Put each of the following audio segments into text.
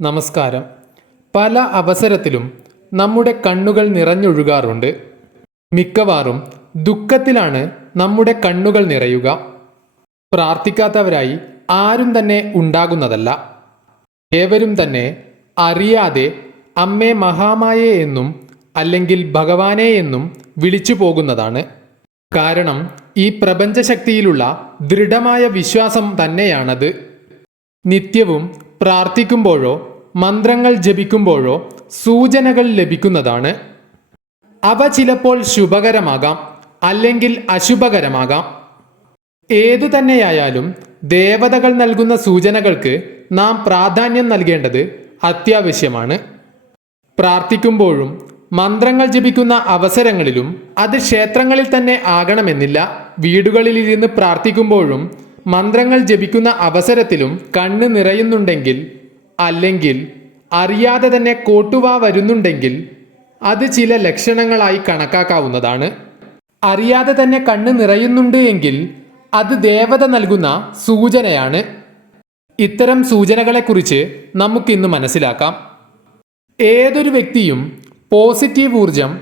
നമസ്കാരം. പല അവസരത്തിലും നമ്മുടെ കണ്ണുകൾ നിറഞ്ഞൊഴുകാറുണ്ട്. മിക്കവാറും ദുഃഖത്തിലാണ് നമ്മുടെ കണ്ണുകൾ നിറയുക. പ്രാർത്ഥിക്കാത്തവരായി ആരും തന്നെ ഉണ്ടാകുന്നതല്ല. ഏവരും തന്നെ അറിയാതെ അമ്മേ മഹാമായേ എന്നും അല്ലെങ്കിൽ ഭഗവാനെ എന്നും വിളിച്ചു പോകുന്നതാണ്. കാരണം ഈ പ്രപഞ്ചശക്തിയിലുള്ള ദൃഢമായ വിശ്വാസം തന്നെയാണത്. നിത്യവും പ്രാർത്ഥിക്കുമ്പോഴോ മന്ത്രങ്ങൾ ജപിക്കുമ്പോഴോ സൂചനകൾ ലഭിക്കുന്നതാണ്. അവ ചിലപ്പോൾ ശുഭകരമാകാം, അല്ലെങ്കിൽ അശുഭകരമാകാം. ഏതു തന്നെയായാലും ദേവതകൾ നൽകുന്ന സൂചനകൾക്ക് നാം പ്രാധാന്യം നൽകേണ്ടത് അത്യാവശ്യമാണ്. പ്രാർത്ഥിക്കുമ്പോഴും മന്ത്രങ്ങൾ ജപിക്കുന്ന അവസരങ്ങളിലും അത് ക്ഷേത്രങ്ങളിൽ തന്നെ ആകണമെന്നില്ല. വീടുകളിലിരുന്ന് പ്രാർത്ഥിക്കുമ്പോഴും മന്ത്രങ്ങൾ ജപിക്കുന്ന അവസരത്തിലും കണ്ണ് നിറയുന്നുണ്ടെങ്കിൽ, അല്ലെങ്കിൽ അറിയാതെ തന്നെ കോട്ടുവാ വരുന്നുണ്ടെങ്കിൽ അത് ചില ലക്ഷണങ്ങളായി കണക്കാക്കാവുന്നതാണ്. അറിയാതെ തന്നെ കണ്ണ് നിറയുന്നുണ്ട് എങ്കിൽ അത് ദേവത നൽകുന്ന സൂചനയാണ്. ഇത്തരം സൂചനകളെക്കുറിച്ച് നമുക്കിന്ന് മനസ്സിലാക്കാം. ഏതൊരു വ്യക്തിയും പോസിറ്റീവ് ഊർജം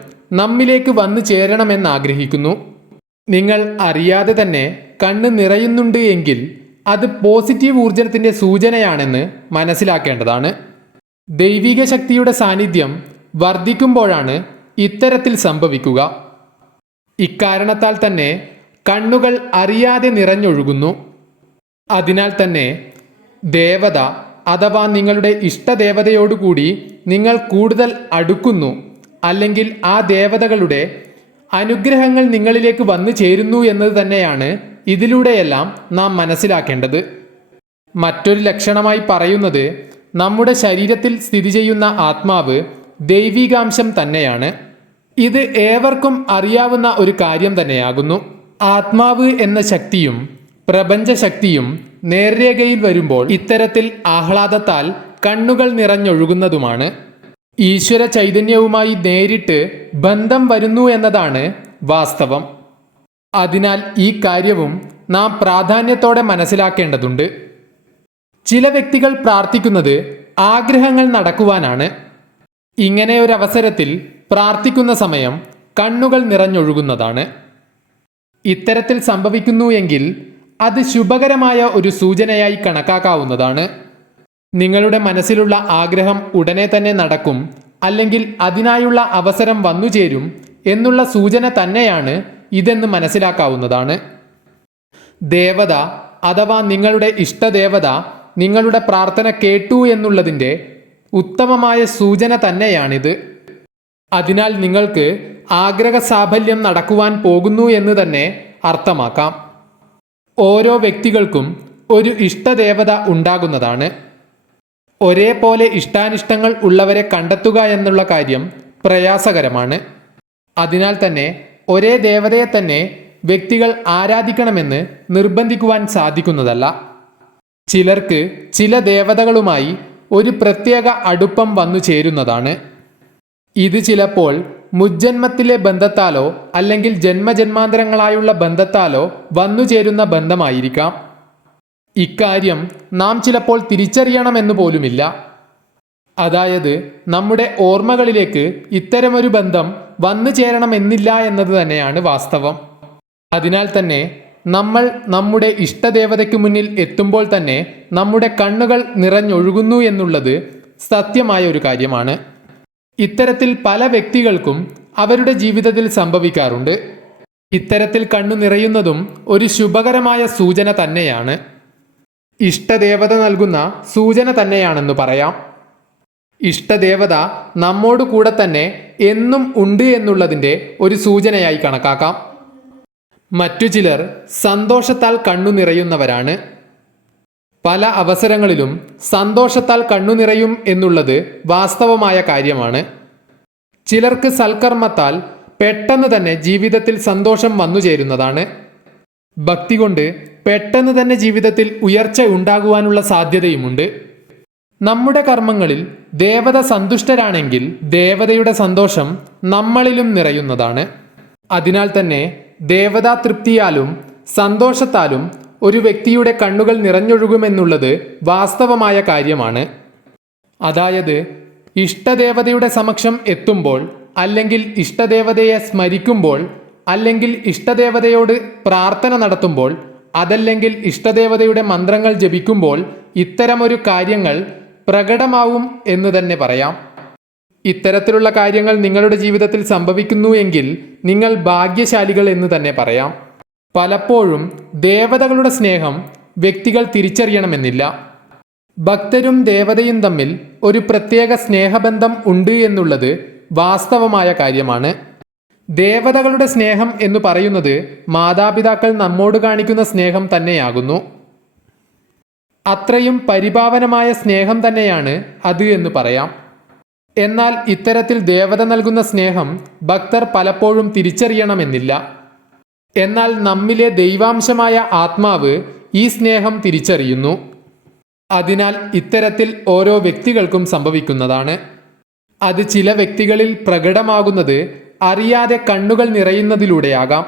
നമ്മിലേക്ക് വന്നു ചേരണമെന്ന് ആഗ്രഹിക്കുന്നു. നിങ്ങൾ അറിയാതെ തന്നെ കണ്ണ് നിറയുന്നുണ്ട് എങ്കിൽ അത് പോസിറ്റീവ് ഊർജത്തിൻ്റെ സൂചനയാണെന്ന് മനസ്സിലാക്കേണ്ടതാണ്. ദൈവിക ശക്തിയുടെ സാന്നിധ്യം വർദ്ധിക്കുമ്പോഴാണ് ഇത്തരത്തിൽ സംഭവിക്കുക. ഇക്കാരണത്താൽ തന്നെ കണ്ണുകൾ അറിയാതെ നിറഞ്ഞൊഴുകുന്നു. അതിനാൽ തന്നെ ദേവത അഥവാ നിങ്ങളുടെ ഇഷ്ടദേവതയോടുകൂടി നിങ്ങൾ കൂടുതൽ അടുക്കുന്നു, അല്ലെങ്കിൽ ആ ദേവതകളുടെ അനുഗ്രഹങ്ങൾ നിങ്ങളിലേക്ക് വന്നു ചേരുന്നു എന്നത് തന്നെയാണ് ഇതിലൂടെയെല്ലാം നാം മനസ്സിലാക്കേണ്ടത്. മറ്റൊരു ലക്ഷണമായി പറയുന്നത് നമ്മുടെ ശരീരത്തിൽ സ്ഥിതി ചെയ്യുന്ന ആത്മാവ് ദൈവികാംശം തന്നെയാണ്. ഇത് ഏവർക്കും അറിയാവുന്ന ഒരു കാര്യം തന്നെയാകുന്നു. ആത്മാവ് എന്ന ശക്തിയും പ്രപഞ്ചശക്തിയും നേർരേഖയിൽ വരുമ്പോൾ ഇത്തരത്തിൽ ആഹ്ലാദത്താൽ കണ്ണുകൾ നിറഞ്ഞൊഴുകുന്നതുമാണ്. ഈശ്വര ചൈതന്യവുമായി നേരിട്ട് ബന്ധം വരുന്നു എന്നതാണ് വാസ്തവം. അതിനാൽ ഈ കാര്യവും നാം പ്രാധാന്യത്തോടെ മനസ്സിലാക്കേണ്ടതുണ്ട്. ചില വ്യക്തികൾ പ്രാർത്ഥിക്കുന്നത് ആഗ്രഹങ്ങൾ നടക്കുവാനാണ്. ഇങ്ങനെ ഒരു അവസരത്തിൽ പ്രാർത്ഥിക്കുന്ന സമയം കണ്ണുകൾ നിറഞ്ഞൊഴുകുന്നതാണ്. ഇത്തരത്തിൽ സംഭവിക്കുന്നു എങ്കിൽ അത് ശുഭകരമായ ഒരു സൂചനയായി കണക്കാക്കാവുന്നതാണ്. നിങ്ങളുടെ മനസ്സിലുള്ള ആഗ്രഹം ഉടനെ തന്നെ നടക്കും, അല്ലെങ്കിൽ അതിനായുള്ള അവസരം വന്നുചേരും എന്നുള്ള സൂചന തന്നെയാണ് ഇതെന്ന് മനസ്സിലാക്കാവുന്നതാണ്. ദേവത അഥവാ നിങ്ങളുടെ ഇഷ്ടദേവത നിങ്ങളുടെ പ്രാർത്ഥന കേട്ടു എന്നുള്ളതിൻ്റെ ഉത്തമമായ സൂചന തന്നെയാണിത്. അതിനാൽ നിങ്ങൾക്ക് ആഗ്രഹ സാഫല്യം നടക്കുവാൻ പോകുന്നു എന്ന് തന്നെ അർത്ഥമാക്കാം. ഓരോ വ്യക്തികൾക്കും ഒരു ഇഷ്ടദേവത ഉണ്ടാകുന്നതാണ്. ഒരേപോലെ ഇഷ്ടാനിഷ്ടങ്ങൾ ഉള്ളവരെ കണ്ടെത്തുക എന്നുള്ള കാര്യം പ്രയാസകരമാണ്. അതിനാൽ തന്നെ ഒരേ ദേവതയെ തന്നെ വ്യക്തികൾ ആരാധിക്കണമെന്ന് നിർബന്ധിക്കുവാൻ സാധിക്കുന്നതല്ല. ചിലർക്ക് ചില ദേവതകളുമായി ഒരു പ്രത്യേക അടുപ്പം വന്നു ചേരുന്നതാണ്. ഇത് ചിലപ്പോൾ മുജ്ജന്മത്തിലെ ബന്ധത്താലോ അല്ലെങ്കിൽ ജന്മജന്മാന്തരങ്ങളായുള്ള ബന്ധത്താലോ വന്നു ചേരുന്ന ബന്ധമായിരിക്കാം. ഇക്കാര്യം നാം ചിലപ്പോൾ തിരിച്ചറിയണമെന്ന് പോലുമില്ല. അതായത് നമ്മുടെ ഓർമ്മകളിലേക്ക് ഇത്തരമൊരു ബന്ധം വന്നു ചേരണമെന്നില്ല എന്നത് തന്നെയാണ് വാസ്തവം. അതിനാൽ തന്നെ നമ്മൾ നമ്മുടെ ഇഷ്ടദേവതയ്ക്ക് മുന്നിൽ എത്തുമ്പോൾ തന്നെ നമ്മുടെ കണ്ണുകൾ നിറഞ്ഞൊഴുകുന്നു എന്നുള്ളത് സത്യമായ ഒരു കാര്യമാണ്. ഇത്തരത്തിൽ പല വ്യക്തികൾക്കും അവരുടെ ജീവിതത്തിൽ സംഭവിക്കാറുണ്ട്. ഇത്തരത്തിൽ കണ്ണു നിറയുന്നതും ഒരു ശുഭകരമായ സൂചന തന്നെയാണ്. ഇഷ്ടദേവത നൽകുന്ന സൂചന തന്നെയാണെന്ന് പറയാം. ഇഷ്ടദേവത നമ്മോട് കൂടെ തന്നെ എന്നും ഉണ്ട് എന്നുള്ളതിൻ്റെ ഒരു സൂചനയായി കണക്കാക്കാം. മറ്റു ചിലർ സന്തോഷത്താൽ കണ്ണു നിറയുന്നവരാണ്. പല അവസരങ്ങളിലും സന്തോഷത്താൽ കണ്ണു നിറയും എന്നുള്ളത് വാസ്തവമായ കാര്യമാണ്. ചിലർക്ക് സൽക്കർമ്മത്താൽ പെട്ടെന്ന് തന്നെ ജീവിതത്തിൽ സന്തോഷം വന്നു ചേരുന്നതാണ്. ഭക്തി കൊണ്ട് പെട്ടെന്ന് തന്നെ ജീവിതത്തിൽ ഉയർച്ച ഉണ്ടാകുവാനുള്ള സാധ്യതയുമുണ്ട്. നമ്മുടെ കർമ്മങ്ങളിൽ ദേവത സന്തുഷ്ടരാണെങ്കിൽ ദേവതയുടെ സന്തോഷം നമ്മളിലും നിറയുന്നതാണ്. അതിനാൽ തന്നെ ദേവതാ തൃപ്തിയാലും സന്തോഷത്താലും ഒരു വ്യക്തിയുടെ കണ്ണുകൾ നിറഞ്ഞൊഴുകുമെന്നുള്ളത് വാസ്തവമായ കാര്യമാണ്. അതായത് ഇഷ്ടദേവതയുടെ സമക്ഷം എത്തുമ്പോൾ, അല്ലെങ്കിൽ ഇഷ്ടദേവതയെ സ്മരിക്കുമ്പോൾ, അല്ലെങ്കിൽ ഇഷ്ടദേവതയോട് പ്രാർത്ഥന നടത്തുമ്പോൾ, അതല്ലെങ്കിൽ ഇഷ്ടദേവതയുടെ മന്ത്രങ്ങൾ ജപിക്കുമ്പോൾ ഇത്തരമൊരു കാര്യങ്ങൾ പ്രകടമാവും എന്ന് തന്നെ പറയാം. ഇത്തരത്തിലുള്ള കാര്യങ്ങൾ നിങ്ങളുടെ ജീവിതത്തിൽ സംഭവിക്കുന്നു എങ്കിൽ നിങ്ങൾ ഭാഗ്യശാലികൾ എന്ന് തന്നെ പറയാം. പലപ്പോഴും ദേവതകളുടെ സ്നേഹം വ്യക്തികൾ തിരിച്ചറിയണമെന്നില്ല. ഭക്തരും ദേവതയും തമ്മിൽ ഒരു പ്രത്യേക സ്നേഹബന്ധം ഉണ്ട് എന്നുള്ളത് വാസ്തവമായ കാര്യമാണ്. ദേവതകളുടെ സ്നേഹം എന്ന് പറയുന്നത് മാതാപിതാക്കൾ നമ്മോട് കാണിക്കുന്ന സ്നേഹം തന്നെയാകുന്നു. അത്രയും പരിപാവനമായ സ്നേഹം തന്നെയാണ് അത് എന്ന് പറയാം. എന്നാൽ ഇത്തരത്തിൽ ദേവത നൽകുന്ന സ്നേഹം ഭക്തർ പലപ്പോഴും തിരിച്ചറിയണമെന്നില്ല. എന്നാൽ നമ്മിലെ ദൈവാംശമായ ആത്മാവ് ഈ സ്നേഹം തിരിച്ചറിയുന്നു. അതിനാൽ ഇത്തരത്തിൽ ഓരോ വ്യക്തികൾക്കും സംഭവിക്കുന്നതാണ്. അത് ചില വ്യക്തികളിൽ പ്രകടമാകുന്നത് അറിയാതെ കണ്ണുകൾ നിറയുന്നതിലൂടെയാകാം.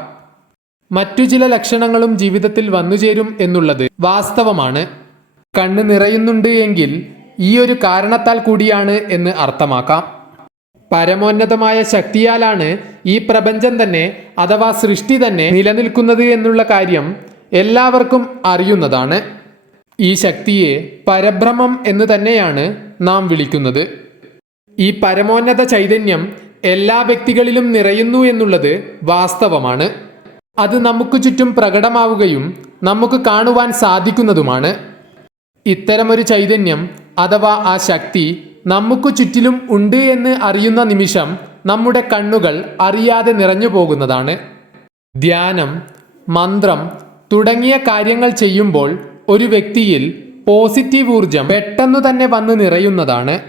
മറ്റു ചില ലക്ഷണങ്ങളും ജീവിതത്തിൽ വന്നുചേരും എന്നുള്ളത് വാസ്തവമാണ്. കണ്ണ് നിറയുന്നുണ്ട് എങ്കിൽ ഈ ഒരു കാരണത്താൽ കൂടിയാണ് എന്ന് അർത്ഥമാക്കാം. പരമോന്നതമായ ശക്തിയാലാണ് ഈ പ്രപഞ്ചം തന്നെ അഥവാ സൃഷ്ടി തന്നെ നിലനിൽക്കുന്നത് എന്നുള്ള കാര്യം എല്ലാവർക്കും അറിയുന്നതാണ്. ഈ ശക്തിയെ പരബ്രഹ്മം എന്ന് തന്നെയാണ് നാം വിളിക്കുന്നത്. ഈ പരമോന്നത ചൈതന്യം എല്ലാ വ്യക്തികളിലും നിറയുന്നു എന്നുള്ളത് വാസ്തവമാണ്. അത് നമുക്ക് ചുറ്റും പ്രകടമാവുകയും നമുക്ക് കാണുവാൻ സാധിക്കുന്നതുമാണ്. ഇത്തരമൊരു ചൈതന്യം അഥവാ ആ ശക്തി നമുക്ക് ചുറ്റിലും ഉണ്ട് എന്ന് അറിയുന്ന നിമിഷം നമ്മുടെ കണ്ണുകൾ അറിയാതെ നിറഞ്ഞു പോകുന്നതാണ്. ധ്യാനം, മന്ത്രം തുടങ്ങിയ കാര്യങ്ങൾ ചെയ്യുമ്പോൾ ഒരു വ്യക്തിയിൽ പോസിറ്റീവ് ഊർജം പെട്ടെന്നു തന്നെ വന്ന് നിറയുന്നതാണ്.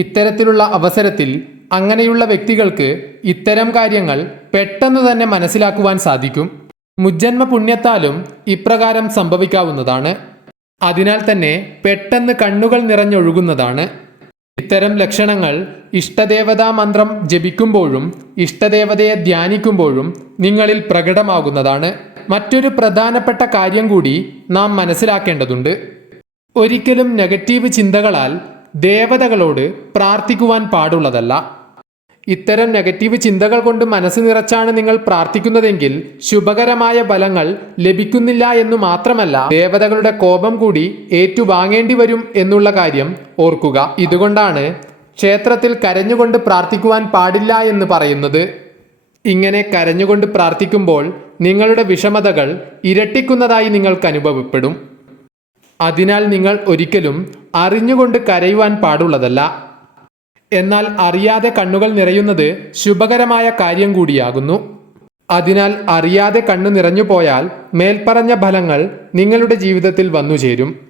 ഇത്തരത്തിലുള്ള അവസരത്തിൽ അങ്ങനെയുള്ള വ്യക്തികൾക്ക് ഇത്തരം കാര്യങ്ങൾ പെട്ടെന്നു തന്നെ മനസ്സിലാക്കുവാൻ സാധിക്കും. മുജ്ജന്മ പുണ്യത്താലും ഇപ്രകാരം സംഭവിക്കാവുന്നതാണ്. അതിനാൽ തന്നെ പെട്ടെന്ന് കണ്ണുകൾ നിറഞ്ഞൊഴുകുന്നതാണ്. ഇത്തരം ലക്ഷണങ്ങൾ ഇഷ്ടദേവതാ മന്ത്രം ജപിക്കുമ്പോഴും ഇഷ്ടദേവതയെ ധ്യാനിക്കുമ്പോഴും നിങ്ങളിൽ പ്രകടമാകുന്നതാണ്. മറ്റൊരു പ്രധാനപ്പെട്ട കാര്യം കൂടി നാം മനസ്സിലാക്കേണ്ടതുണ്ട്. ഒരിക്കലും നെഗറ്റീവ് ചിന്തകളാൽ ദേവതകളോട് പ്രാർത്ഥിക്കുവാൻ പാടുള്ളതല്ല. ഇത്തരം നെഗറ്റീവ് ചിന്തകൾ കൊണ്ട് മനസ്സ് നിറച്ചാണ് നിങ്ങൾ പ്രാർത്ഥിക്കുന്നതെങ്കിൽ ശുഭകരമായ ഫലങ്ങൾ ലഭിക്കുന്നില്ല എന്നു മാത്രമല്ല, ദേവതകളുടെ കോപം കൂടി ഏറ്റുവാങ്ങേണ്ടി വരും എന്നുള്ള കാര്യം ഓർക്കുക. ഇതുകൊണ്ടാണ് ക്ഷേത്രത്തിൽ കരഞ്ഞുകൊണ്ട് പ്രാർത്ഥിക്കുവാൻ പാടില്ല എന്ന് പറയുന്നത്. ഇങ്ങനെ കരഞ്ഞുകൊണ്ട് പ്രാർത്ഥിക്കുമ്പോൾ നിങ്ങളുടെ വിഷമതകൾ ഇരട്ടിക്കുന്നതായി നിങ്ങൾക്ക് അനുഭവപ്പെടും. അതിനാൽ നിങ്ങൾ ഒരിക്കലും അറിഞ്ഞുകൊണ്ട് കരയുവാൻ പാടുള്ളതല്ല. എന്നാൽ അറിയാതെ കണ്ണുകൾ നിറയുന്നത് ശുഭകരമായ കാര്യം കൂടിയാകുന്നു. അതിനാൽ അറിയാതെ കണ്ണു നിറഞ്ഞു പോയാൽ മേൽപ്പറഞ്ഞ ഫലങ്ങൾ നിങ്ങളുടെ ജീവിതത്തിൽ വന്നുചേരും.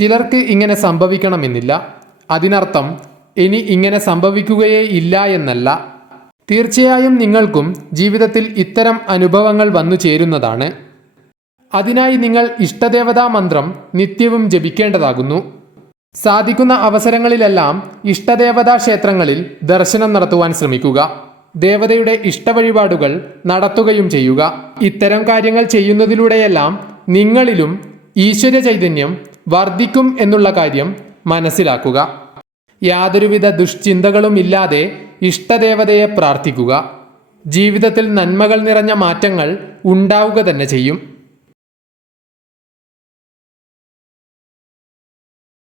ചിലർക്ക് ഇങ്ങനെ സംഭവിക്കണമെന്നില്ല. അതിനർത്ഥം ഇനി ഇങ്ങനെ സംഭവിക്കുകയേ ഇല്ല എന്നല്ല. തീർച്ചയായും നിങ്ങൾക്കും ജീവിതത്തിൽ ഇത്തരം അനുഭവങ്ങൾ വന്നു ചേരുന്നതാണ്. അതിനായി നിങ്ങൾ ഇഷ്ടദേവതാ മന്ത്രം നിത്യവും ജപിക്കേണ്ടതാകുന്നു. സാധിക്കുന്ന അവസരങ്ങളിലെല്ലാം ഇഷ്ടദേവതാ ക്ഷേത്രങ്ങളിൽ ദർശനം നടത്തുവാൻ ശ്രമിക്കുക. ദേവതയുടെ ഇഷ്ടവഴിപാടുകൾ നടത്തുകയും ചെയ്യുക. ഇത്തരം കാര്യങ്ങൾ ചെയ്യുന്നതിലൂടെയെല്ലാം നിങ്ങളിലും ഈശ്വര ചൈതന്യം വർദ്ധിക്കും എന്നുള്ള കാര്യം മനസ്സിലാക്കുക. യാതൊരുവിധ ദുഷ്ചിന്തകളും ഇല്ലാതെ ഇഷ്ടദേവതയെ പ്രാർത്ഥിക്കുക. ജീവിതത്തിൽ നന്മകൾ നിറഞ്ഞ മാറ്റങ്ങൾ ഉണ്ടാവുക തന്നെ ചെയ്യും.